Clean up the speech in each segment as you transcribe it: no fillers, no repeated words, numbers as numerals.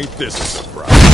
Ain't this a surprise?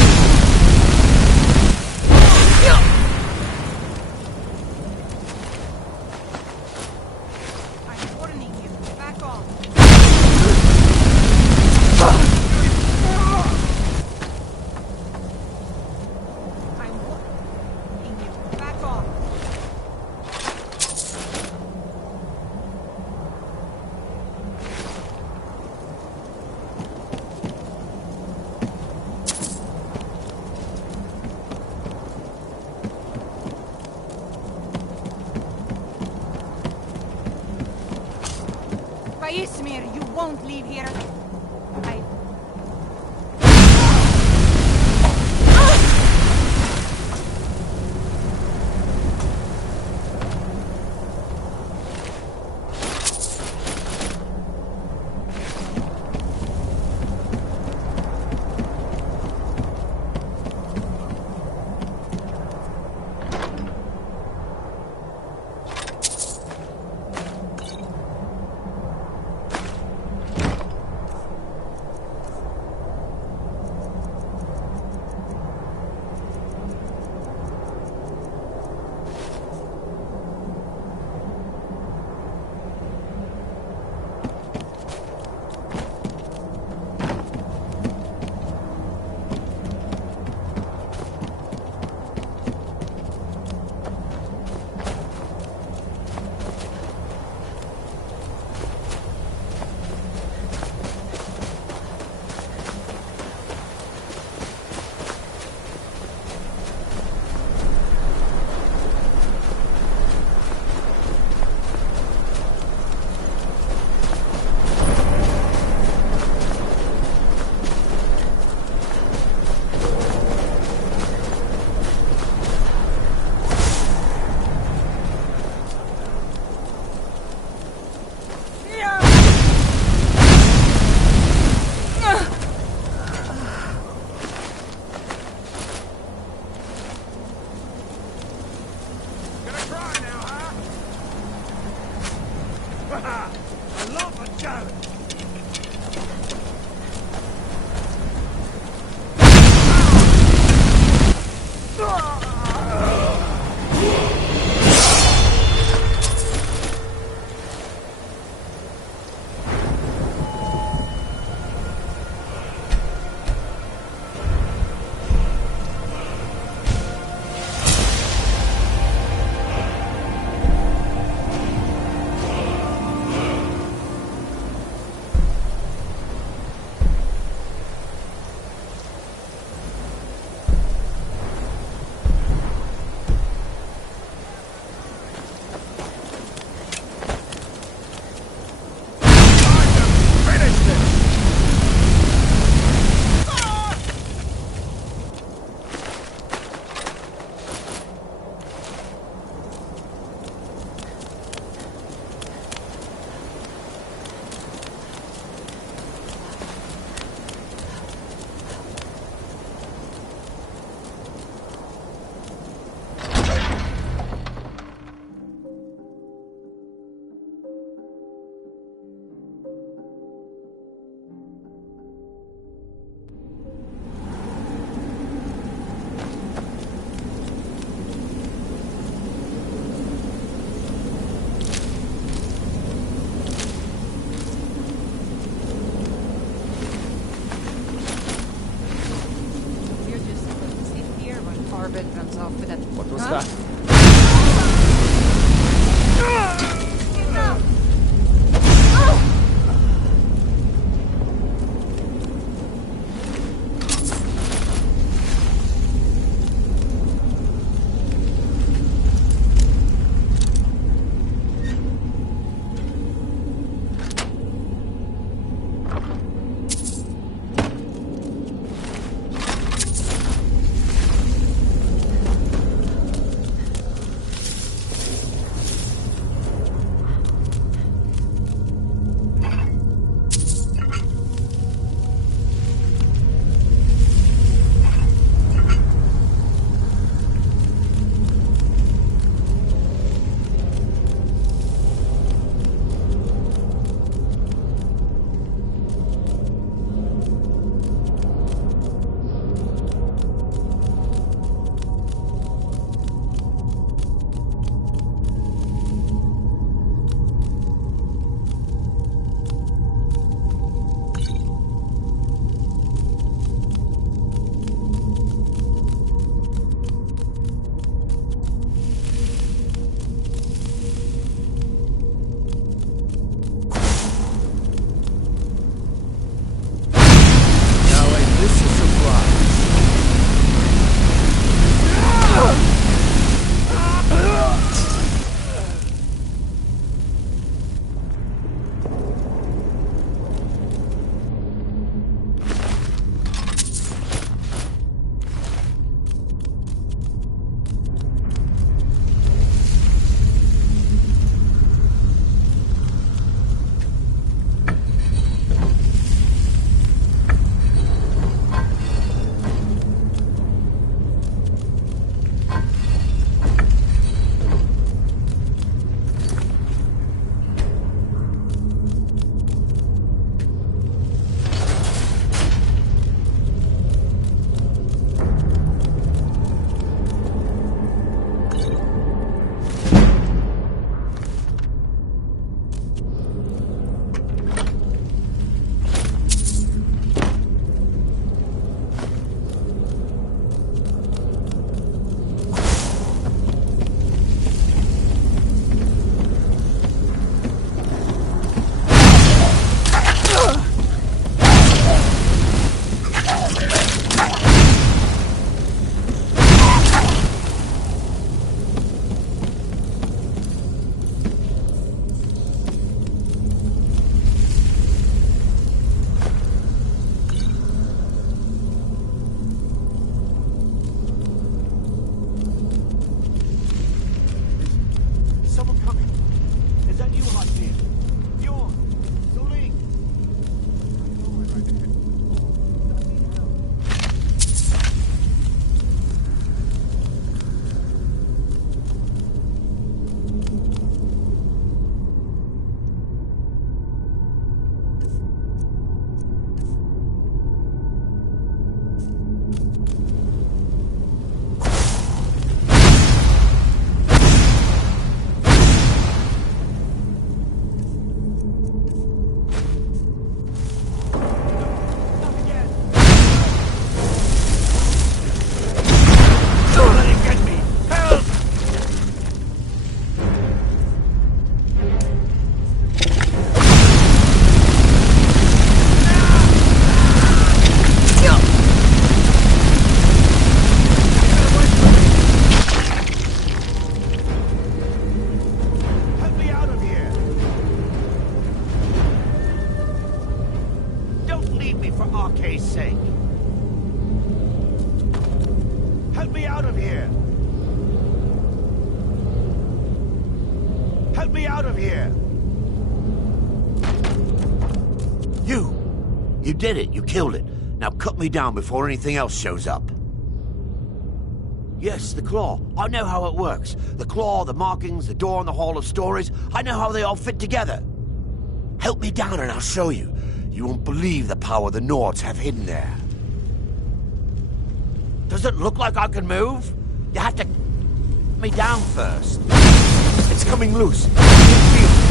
You won't leave here. What was that? Let me out of here! You did it. You killed it. Now cut me down before anything else shows up. Yes, the claw. I know how it works. The claw, the markings, the door in the Hall of Stories. I know how they all fit together. Help me down and I'll show you. You won't believe the power the Nords have hidden there. Does it look like I can move? You have to cut me down first. It's coming loose. I can feel it.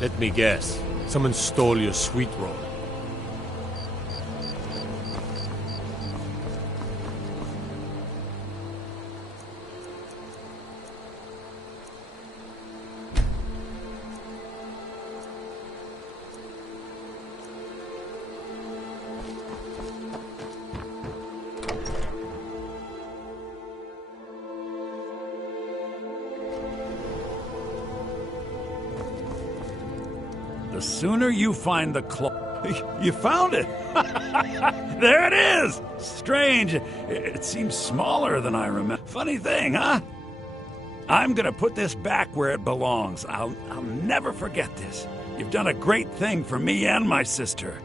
Let me guess. Someone stole your sweet roll. The sooner you find the claw... You found it! There it is! Strange. It seems smaller than I remember. Funny thing, huh? I'm gonna put this back where it belongs. I'll never forget this. You've done a great thing for me and my sister.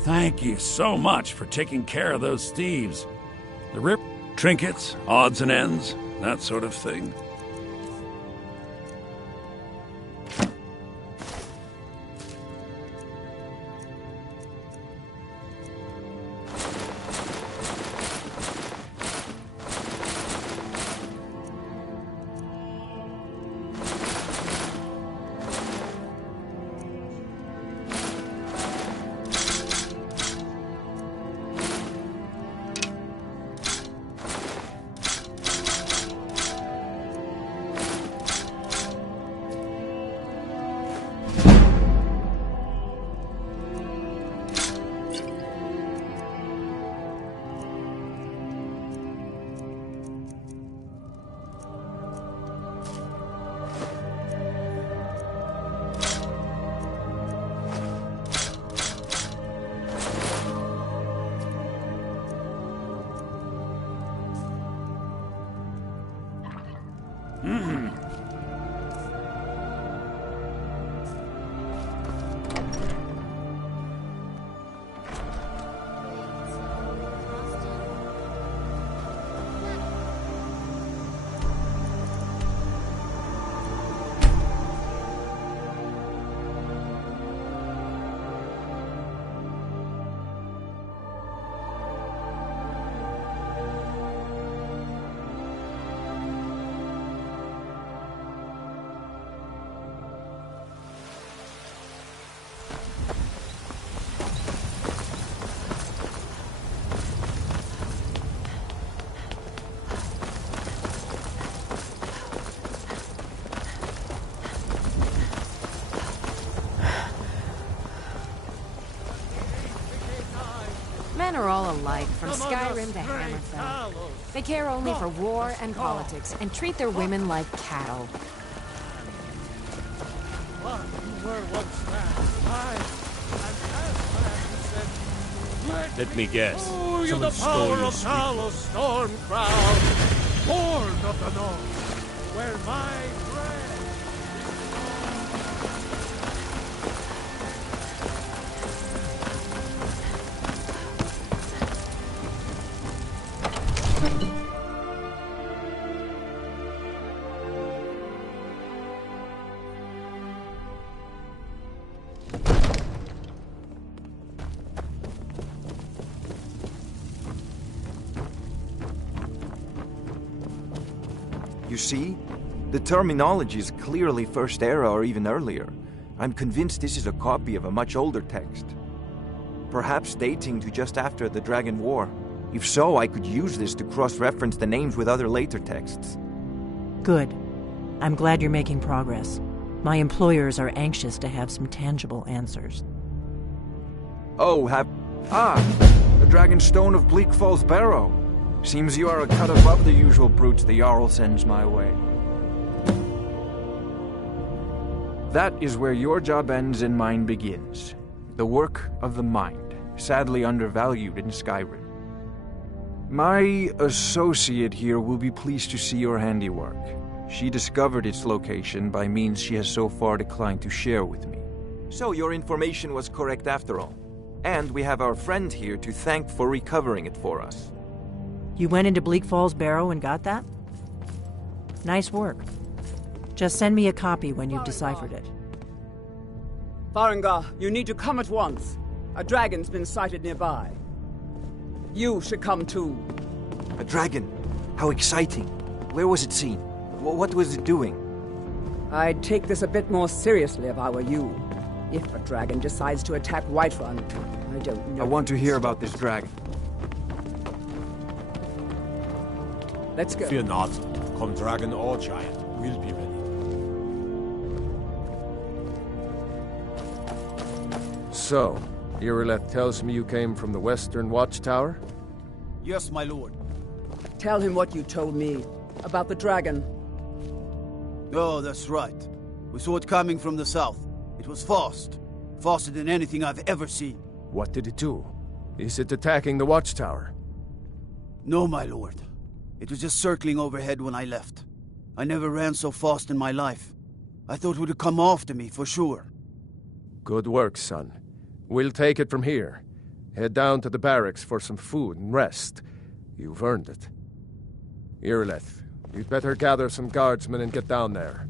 Thank you so much for taking care of those thieves. The rip, trinkets, odds and ends, that sort of thing. Men are all alike, from Skyrim to Hammerfell. They care only for war and politics, and treat their women like cattle. Let me guess. Oh, you're Someone the stole power your of sweet roll. Talos Storm Crown, born of the North, where my bread... You see? The terminology is clearly First Era or even earlier. I'm convinced this is a copy of a much older text. Perhaps dating to just after the Dragon War. If so, I could use this to cross-reference the names with other later texts. Good. I'm glad you're making progress. My employers are anxious to have some tangible answers. Oh, the Dragon Stone of Bleak Falls Barrow. Seems you are a cut above the usual brutes the Jarl sends my way. That is where your job ends and mine begins. The work of the mind, sadly undervalued in Skyrim. My associate here will be pleased to see your handiwork. She discovered its location by means she has so far declined to share with me. So your information was correct after all. And we have our friend here to thank for recovering it for us. You went into Bleak Falls Barrow and got that? Nice work. Just send me a copy when you've deciphered it. Farengar, you need to come at once. A dragon's been sighted nearby. You should come too. A dragon? How exciting. Where was it seen? What was it doing? I'd take this a bit more seriously if I were you. If a dragon decides to attack Whiterun, I don't know. I want to hear about this dragon. Let's go. Fear not. Come dragon or giant, we'll be ready. So, Irileth tells me you came from the Western Watchtower? Yes, my lord. Tell him what you told me about the dragon. Oh, that's right. We saw it coming from the south. It was fast. Faster than anything I've ever seen. What did it do? Is it attacking the Watchtower? No, my lord. It was just circling overhead when I left. I never ran so fast in my life. I thought it would come after me, for sure. Good work, son. We'll take it from here. Head down to the barracks for some food and rest. You've earned it. Irileth, you'd better gather some guardsmen and get down there.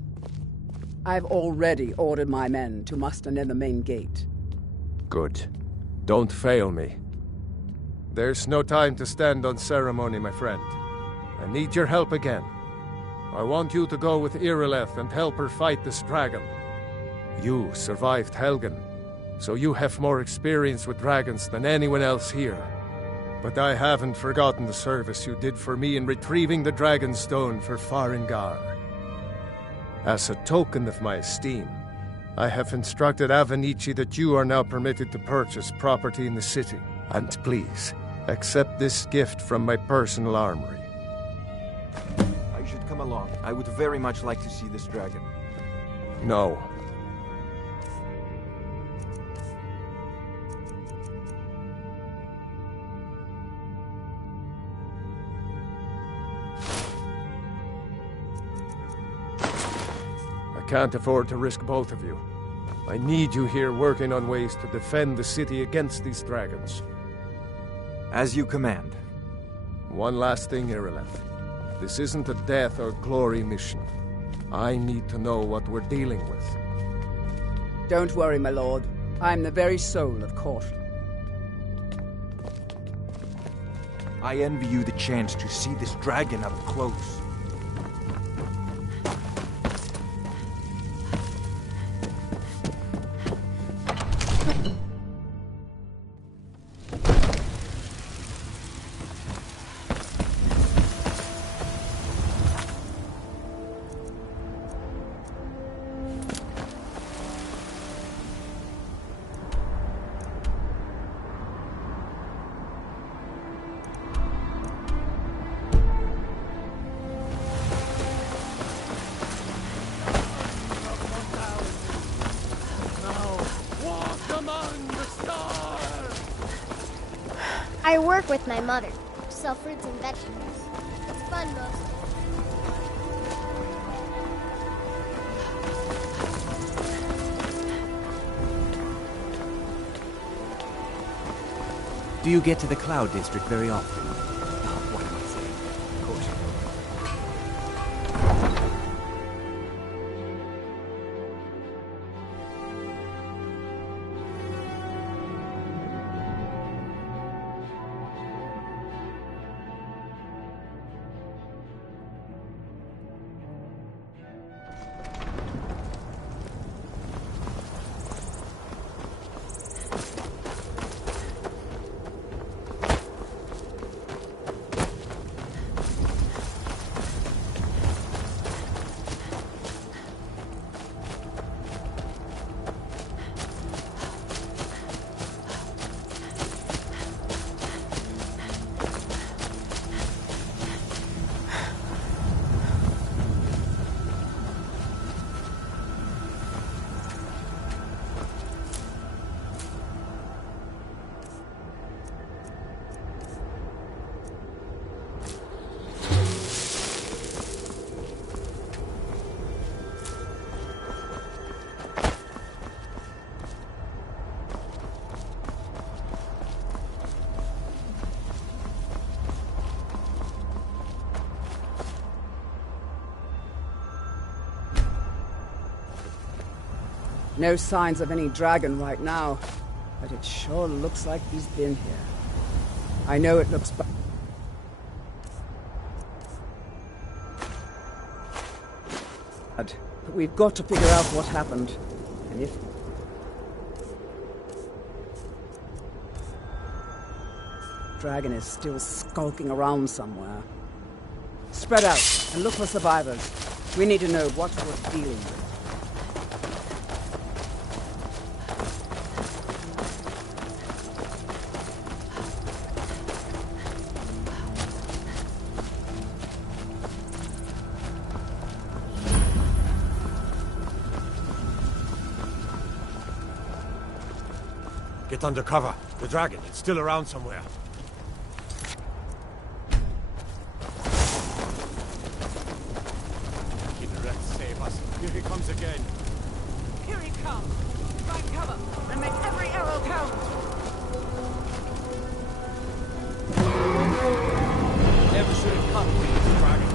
I've already ordered my men to muster near the main gate. Good. Don't fail me. There's no time to stand on ceremony, my friend. I need your help again. I want you to go with Irileth and help her fight this dragon. You survived Helgen, so you have more experience with dragons than anyone else here. But I haven't forgotten the service you did for me in retrieving the Dragon Stone for Farengar. As a token of my esteem, I have instructed Avenici that you are now permitted to purchase property in the city. And please, accept this gift from my personal armory. I should come along. I would very much like to see this dragon. No. I can't afford to risk both of you. I need you here working on ways to defend the city against these dragons. As you command. One last thing, Irileth. This isn't a death or glory mission. I need to know what we're dealing with. Don't worry, my lord. I'm the very soul of caution. I envy you the chance to see this dragon up close. I work with my mother. Sell fruits and vegetables. It's fun mostly. Do you get to the Cloud District very often? Oh, what am I saying? Of course you do. No signs of any dragon right now, but it sure looks like he's been here. I know it looks bad, But we've got to figure out what happened. And if... Dragon is still skulking around somewhere. Spread out and look for survivors. We need to know what we're dealing with. Get under cover. The dragon, it's still around somewhere. Save us. Here he comes again. Here he comes. Find cover and make every arrow count. Never should have come with this dragon.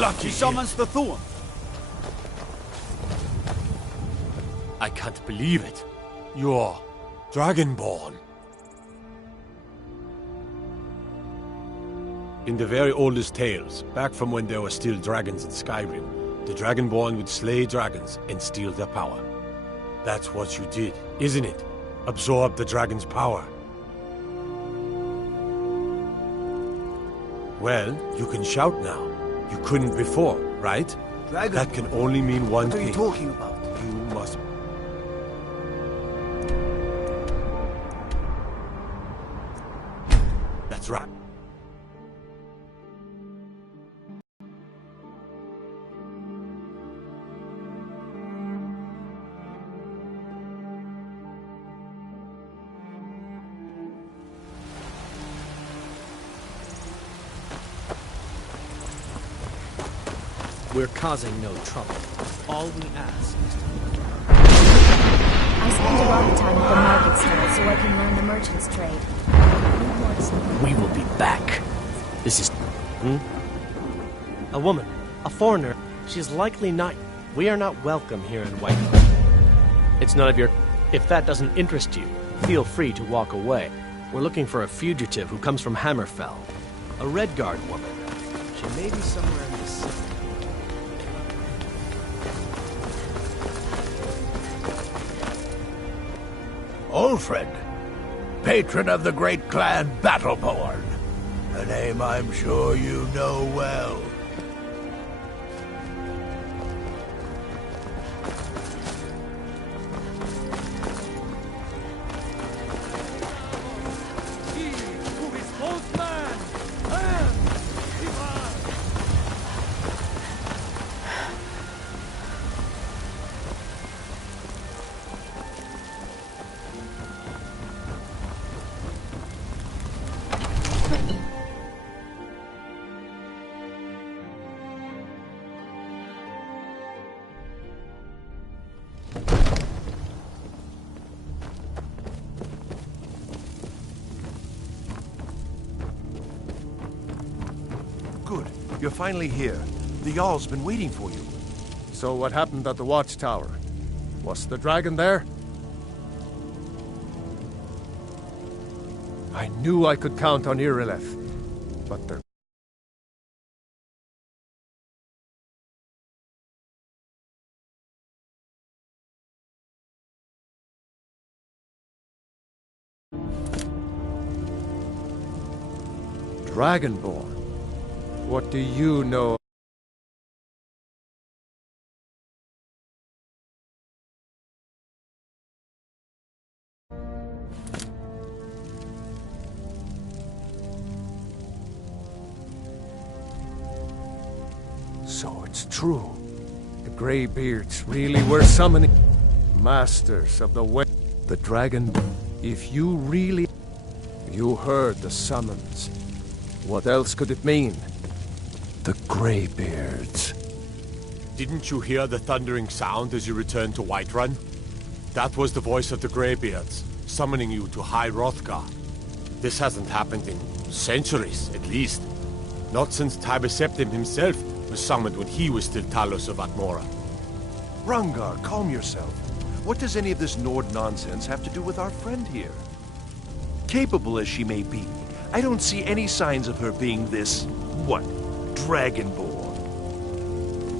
Lucky She summons the Thuum. I can't believe it. You're Dragonborn. In the very oldest tales, back from when there were still dragons in Skyrim, the Dragonborn would slay dragons and steal their power. That's what you did, isn't it? Absorb the dragon's power. Well, you can shout now. You couldn't before, right? Dragon? That can only mean one What are thing. you talking about? You must... That's right. We're causing no trouble. All we ask is to... I spend a lot of time at the market stall so I can learn the merchant's trade. We will be back. This is... A woman. A foreigner. She's likely not... We are not welcome here in Whiterun. It's none of your... If that doesn't interest you, feel free to walk away. We're looking for a fugitive who comes from Hammerfell. A Redguard woman. She may be somewhere in this city. Ulfred, patron of the great clan Battleborn. A name I'm sure you know well. He who is both man and divine. Good. You're finally here. The Jarl's been waiting for you. So what happened at the watchtower? Was the dragon there? I knew I could count on Irileth, but there... Dragonborn? What do you know? So it's true. The Greybeards really were summoning masters of the way. The dragon. If you really... You heard the summons. What else could it mean? The Greybeards. Didn't you hear the thundering sound as you returned to Whiterun? That was the voice of the Greybeards, summoning you to High Hrothgar. This hasn't happened in centuries, at least. Not since Tiber Septim himself was summoned when he was still Talos of Atmora. Rangar, calm yourself. What does any of this Nord nonsense have to do with our friend here? Capable as she may be, I don't see any signs of her being this... what? Dragonborn.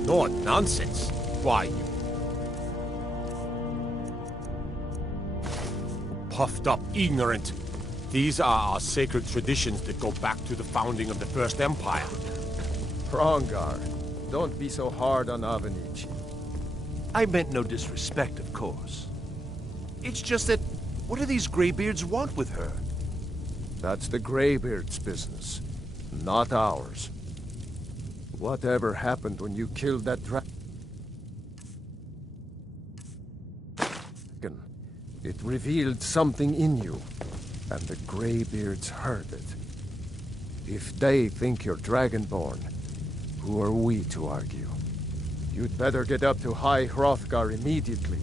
Nord nonsense? Why, you... Puffed up ignorant. These are our sacred traditions that go back to the founding of the First Empire. Rangar, don't be so hard on Avenici. I meant no disrespect, of course. It's just that, what do these Greybeards want with her? That's the Greybeards' business, not ours. Whatever happened when you killed that dragon? It revealed something in you, and the Greybeards heard it. If they think you're Dragonborn, who are we to argue? You'd better get up to High Hrothgar immediately.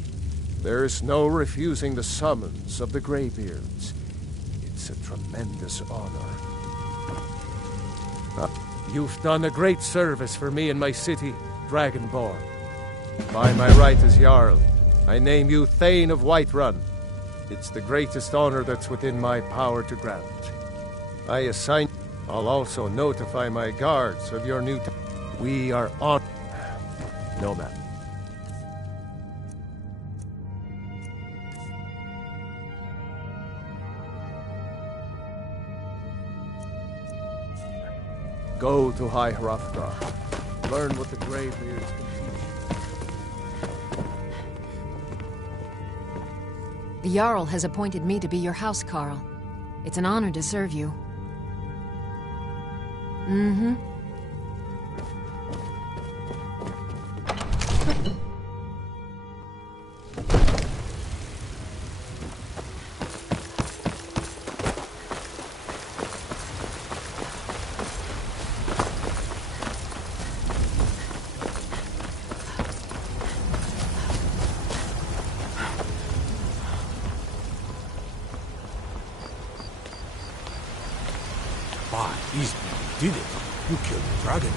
There's no refusing the summons of the Greybeards. It's a tremendous honor. You've done a great service for me and my city, Dragonborn. By my right as Jarl, I name you Thane of Whiterun. It's the greatest honor that's within my power to grant. I assign... I'll also notify my guards of your new... We are on... No, ma'am. Go to High Hrothgar. Learn what the Greybeards can teach. The Jarl has appointed me to be your housecarl. It's an honor to serve you. Mm-hmm. Easy. You did it. You killed the dragon.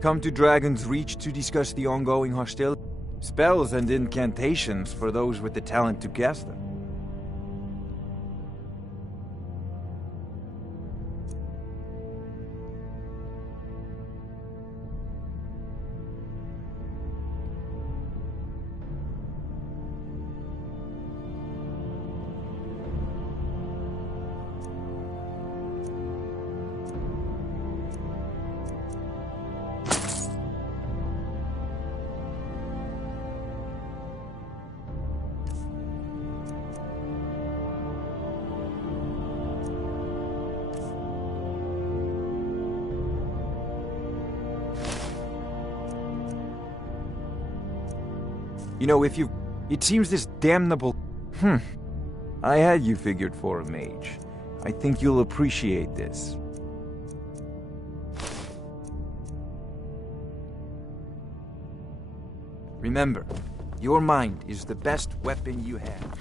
Come to Dragon's Reach to discuss the ongoing hostility. Spells and incantations for those with the talent to cast them. You know, if you... It seems this damnable... I had you figured for a mage. I think you'll appreciate this. Remember, your mind is the best weapon you have.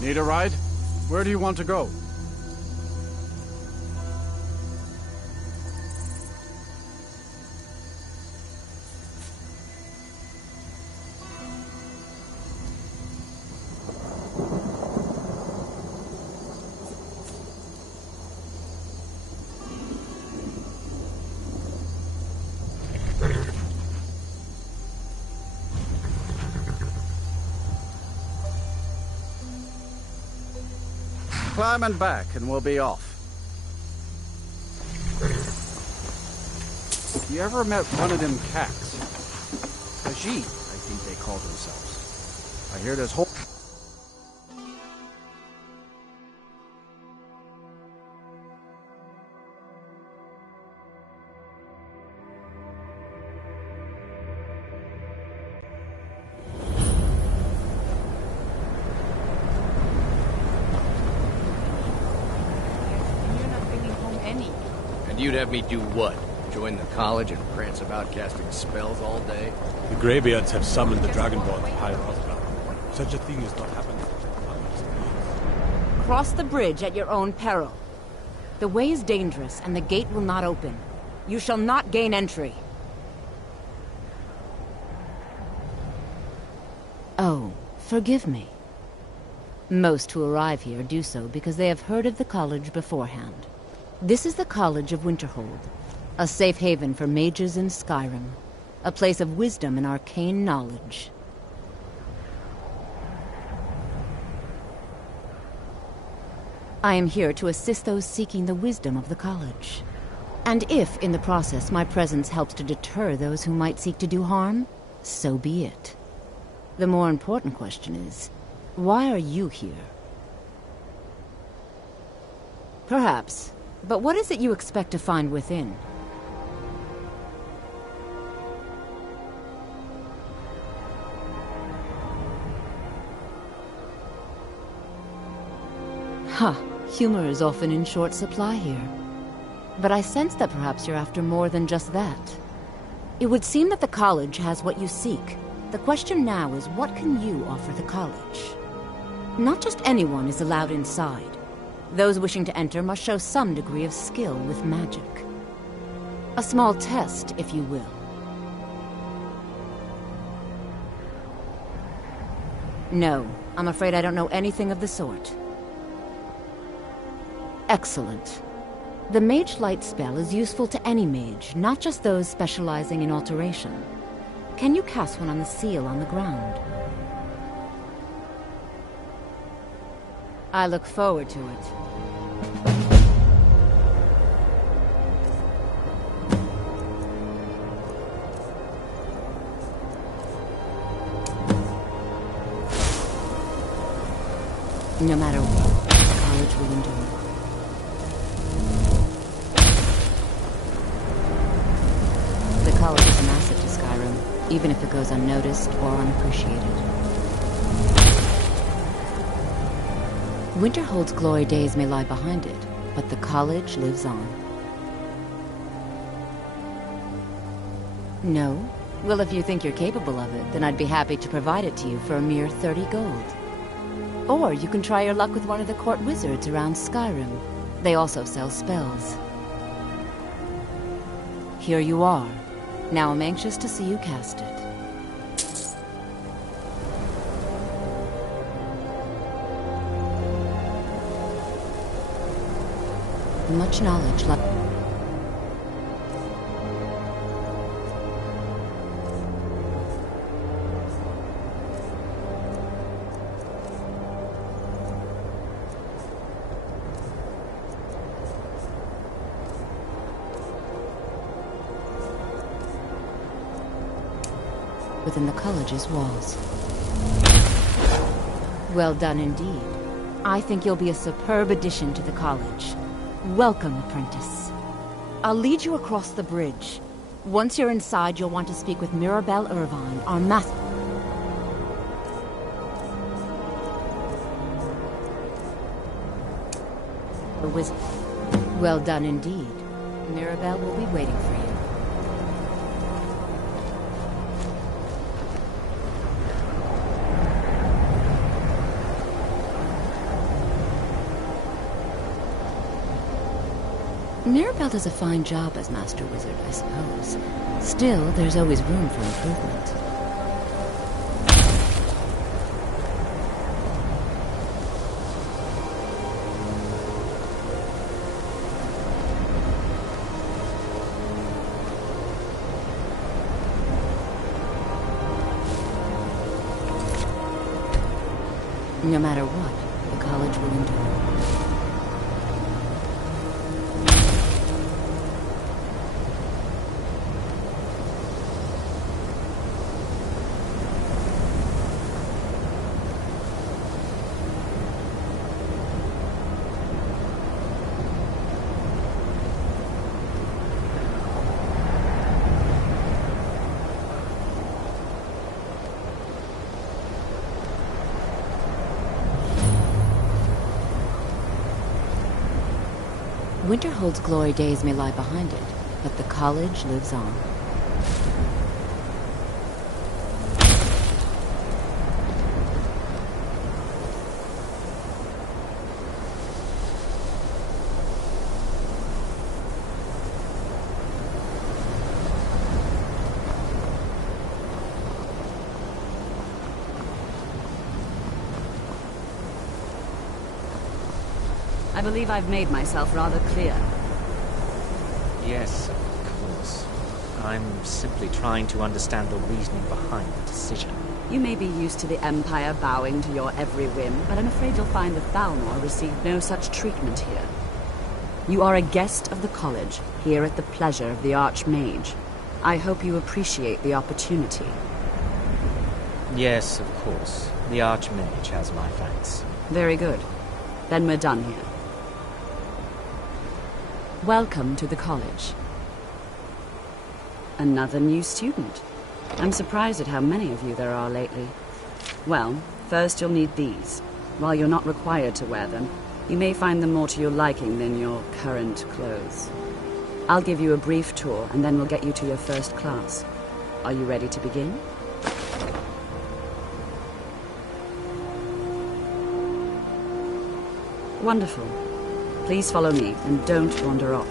Need a ride? Where do you want to go? climbing back and we'll be off. You ever met one of them cats? Khajiit, I think they call themselves. I hear this whole... You'd have me do what? Join the college and prance about casting spells all day? The Greybeards have summoned the Dragonborn to High Rothgar. Such a thing has not happened. Cross the bridge at your own peril. The way is dangerous, and the gate will not open. You shall not gain entry. Oh, forgive me. Most who arrive here do so because they have heard of the college beforehand. This is the College of Winterhold, a safe haven for mages in Skyrim, a place of wisdom and arcane knowledge. I am here to assist those seeking the wisdom of the college. And if, in the process, my presence helps to deter those who might seek to do harm, so be it. The more important question is, why are you here? Perhaps. But what is it you expect to find within? Huh. Humor is often in short supply here. But I sense that perhaps you're after more than just that. It would seem that the college has what you seek. The question now is, what can you offer the college? Not just anyone is allowed inside. Those wishing to enter must show some degree of skill with magic. A small test, if you will. No, I'm afraid I don't know anything of the sort. Excellent. The Mage Light spell is useful to any mage, not just those specializing in alteration. Can you cast one on the seal on the ground? I look forward to it. No matter what, the college will endure. The college is massive to Skyrim, even if it goes unnoticed or unappreciated. Winterhold's glory days may lie behind it, but the college lives on. No? Well, if you think you're capable of it, then I'd be happy to provide it to you for a mere 30 gold. Or you can try your luck with one of the court wizards around Skyrim. They also sell spells. Here you are. Now I'm anxious to see you cast it. Much knowledge like... within the college's walls. Well done indeed. I think you'll be a superb addition to the college. Welcome, apprentice. I'll lead you across the bridge. Once you're inside, you'll want to speak with Mirabelle Irvine, our master. The wizard. Well done indeed. Mirabelle will be waiting for you. Mirabelle does a fine job as Master Wizard, I suppose. Still, there's always room for improvement. No matter what, the college will endure. Winterhold's glory days may lie behind it, but the college lives on. I believe I've made myself rather clear. Yes, of course. I'm simply trying to understand the reasoning behind the decision. You may be used to the Empire bowing to your every whim, but I'm afraid you'll find the Thalmor received no such treatment here. You are a guest of the college, here at the pleasure of the Archmage. I hope you appreciate the opportunity. Yes, of course. The Archmage has my thanks. Very good. Then we're done here. Welcome to the college. Another new student. I'm surprised at how many of you there are lately. Well, first you'll need these. While you're not required to wear them, you may find them more to your liking than your current clothes. I'll give you a brief tour, and then we'll get you to your first class. Are you ready to begin? Wonderful. Please follow me, and don't wander off.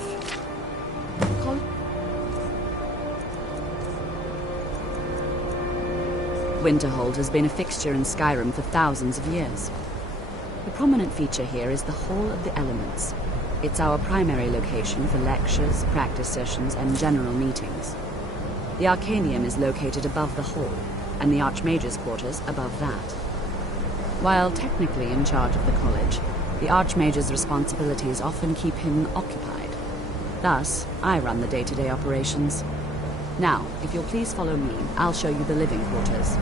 Winterhold has been a fixture in Skyrim for thousands of years. The prominent feature here is the Hall of the Elements. It's our primary location for lectures, practice sessions, and general meetings. The Arcanium is located above the hall, and the Archmage's quarters above that. While technically in charge of the college, the Archmage's responsibilities often keep him occupied. Thus, I run the day-to-day operations. Now, if you'll please follow me, I'll show you the living quarters.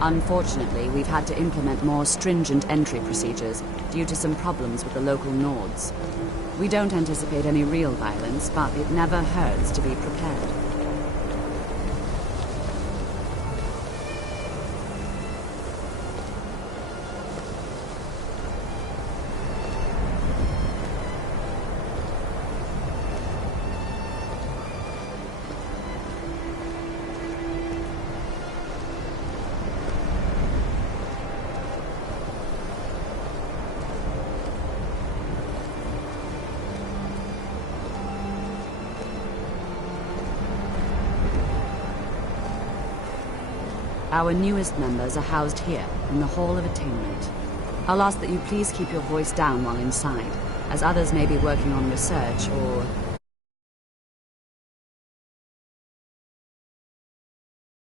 Unfortunately, we've had to implement more stringent entry procedures due to some problems with the local Nords. We don't anticipate any real violence, but it never hurts to be prepared. Our newest members are housed here, in the Hall of Attainment. I'll ask that you please keep your voice down while inside, as others may be working on research or